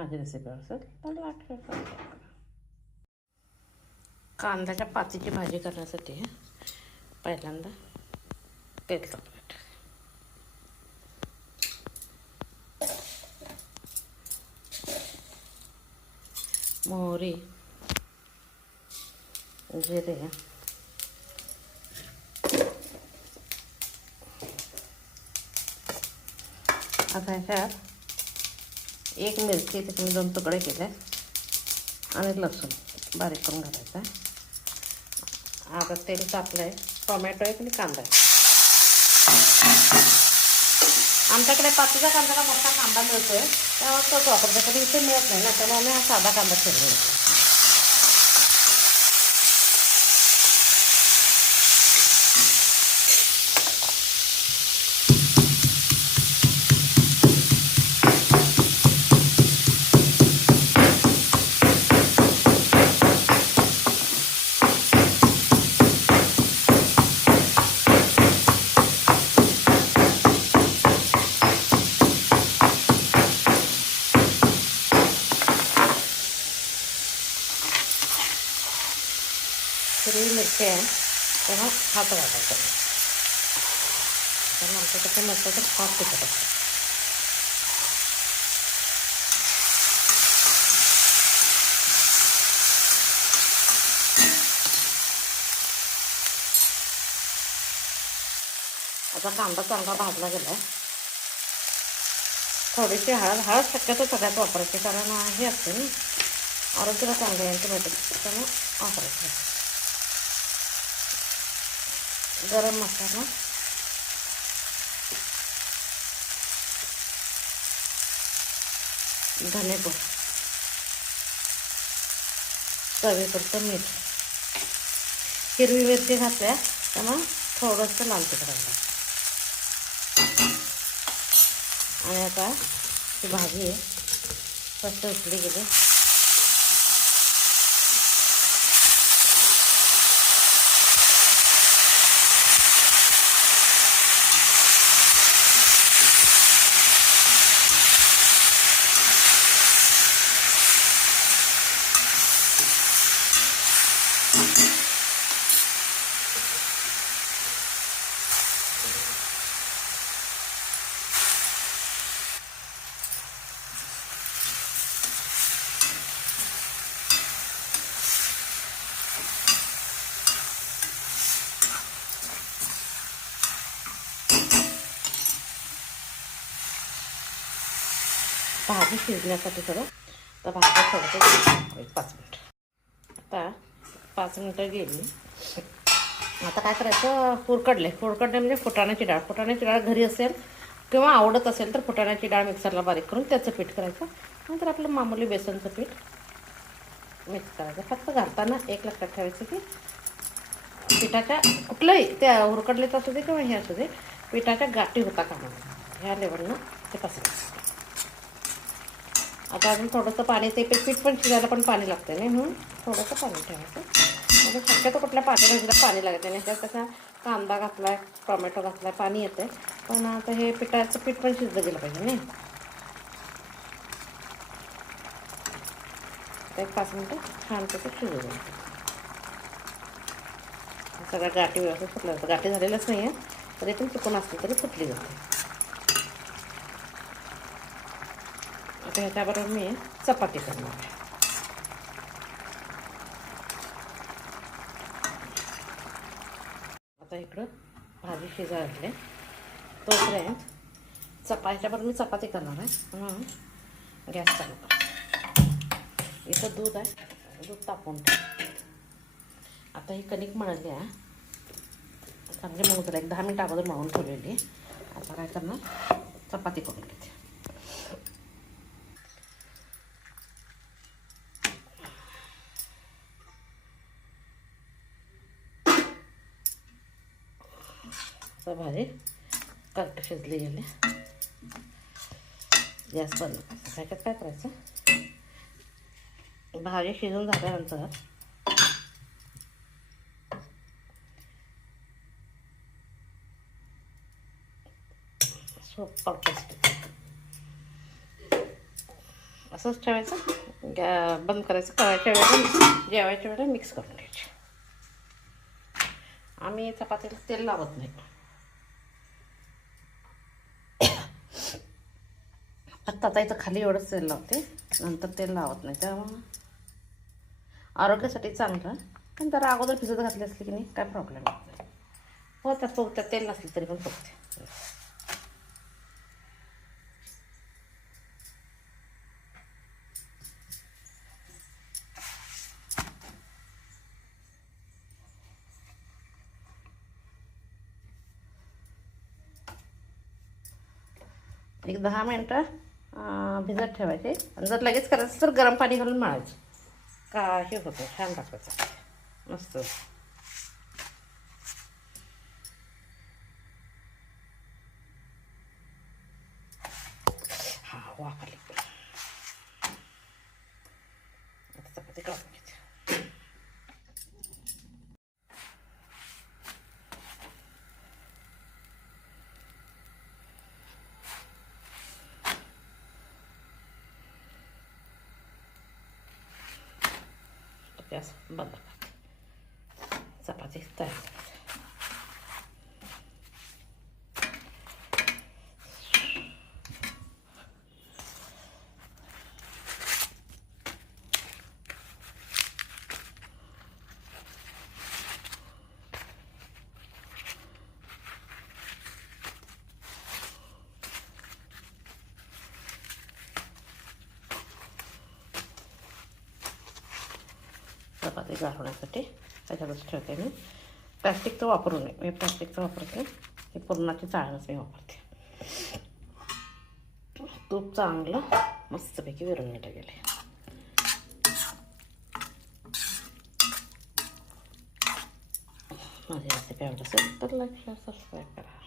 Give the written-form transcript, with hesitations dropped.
माझी रेसिपी असेल तर लाईक शेअर करा. कांद्याच्या पातीची भाजी करण्यासाठी पहिल्यांदा तेल टाकूयात. मोहरी, जिरे, आता ह्याच्यात एक मिरची त्याचे मी 2 तुकडे केले आणि लसूण बारीक करून घालायचा आहे. आता तेल तापलं आहे. टोमॅटो आहे आणि कांदा आहे. आमच्याकडे पातीचा कांद्याला मोठा कांदा मिळतो आहे, त्यामुळे तोच वापरतो. कधी इथे मिळत नाही ना, त्यामुळे आम्ही हा साधा कांदा ठेवला होतो. हिरवी मिरची आहे तेव्हा हात घालायचा, कारण आमच्याकडे मसाल्याचं खास तिखट असतं. आता कांदा चांगला भाजला गेला. थोडीशी हळद शक्यतो सगळ्यात वापरायची, कारण हे असते ना आरोग्याला चांगलं आहे अँटीबायोटिक, त्यामुळे वापरायचं. गरम मसाला, धनेपूड, चवीपुरतं मीठ, हिरवी मिरची घातल्या त्यामुळे थोडंसं लाल तिखट घालायचं. आणि आता ही भाजी आहे स्वच्छ उचली गेली. भाजी शिजण्यासाठी तर भाजी थोडंसं 5 मिनिट. आता 5 मिनिटं गेली. आता काय करायचं, हुरकडले म्हणजे फुटाण्याची डाळ घरी असेल किंवा आवडत असेल तर फुटाण्याची डाळ मिक्सरला बारीक करून त्याचं पीठ करायचं. नंतर आपलं मामूली बेसनचं पीठ मिक्स करायचं. फक्त घालताना एक लक्षात ठेवायचं की पिठाच्या कुठलंही त्या हुरकडलेच असू दे किंवा हे असू दे, पिठाच्या गाठी होता कामा नये, ह्या लेवलनं ते पसरायचं. आता अजून थोडंसं पाणी, ते पीठ पण शिजायला पण पाणी लागतं नाही, म्हणून थोडंसं पाणी ठेवायचं. म्हणजे शक्यतो कुठल्या भाजीला पाणी लागत नाही. त्यात कसा कांदा घातला आहे, टोमॅटो घातला आहे, पाणी येतं आहे. पण आता हे पिठाचं पीठ पण शिजलं गेलं पाहिजे नाही. एक 5 मिनिटं छानपैकी शिजू द्यायचं. सगळ्या गाठी व्यवस्थित फुटल्या जातं. गाठी झालेलंच नाही आहे, तरी पण चुकून असली तरी फुटली जाते. आता ह्याच्याबरोबर मी चपाती करणार आहे. आता इकडं भाजी शिजायला घातली, तोपर्यंत ह्याच्याबरोबर मी चपाती करणार आहे म्हणून गॅस चालू कर. इथं दूध आहे, दूध तापवून ठेव. आता ही कणिक मळली आहे, चांगली मऊ झाली. 10 मिनिट अगोदर मळून ठेवलेली. आता काय करणार, चपाती करून घेते. आता भाजी करेक्ट शिजली गेली. गॅस बंद. ह्याच्यात काय करायचं, भाजी शिजून झाल्यानंतर परफेक्ट असंच ठेवायचं. बंद करायचं. करायच्या वेळेला जेवायच्या वेळेला मिक्स करून घ्यायचे. आम्ही चपातीला तेल लावत नाही. फक्त आता इथं खाली एवढंच तेल लावते, नंतर तेल लावत नाही. त्यामुळं आरोग्यासाठी चांगलं. पण जरा अगोदर भिजत घातली असली की नाही काय प्रॉब्लेम नाही. हो त्या फुगत्या, तेल नसलं तरी पण फुगते. एक 10 मिनटं भिजत ठेवायचे. आणि जर लगेच करायचं तर गरम पाणी घालून मळायचं. का हे होतं छान टाकायचं मस्त. हा वाफाली. आता चपाती काढून घ्यायची. गॅस बंद कर. चपाती तयार झाली. चपाती गाठवण्यासाठी त्याच्यातच ठेवते मी. प्लॅस्टिकचं वापरू नये. मी प्लॅस्टिकचं वापरते. हे पुरणाची चाळणच मी वापरते. तूप चांगलं मस्तपैकी विरून मिठा गेले. माझी रेसिपी आवडत असेल तर लाईक शेअर सबस्क्राईब करा.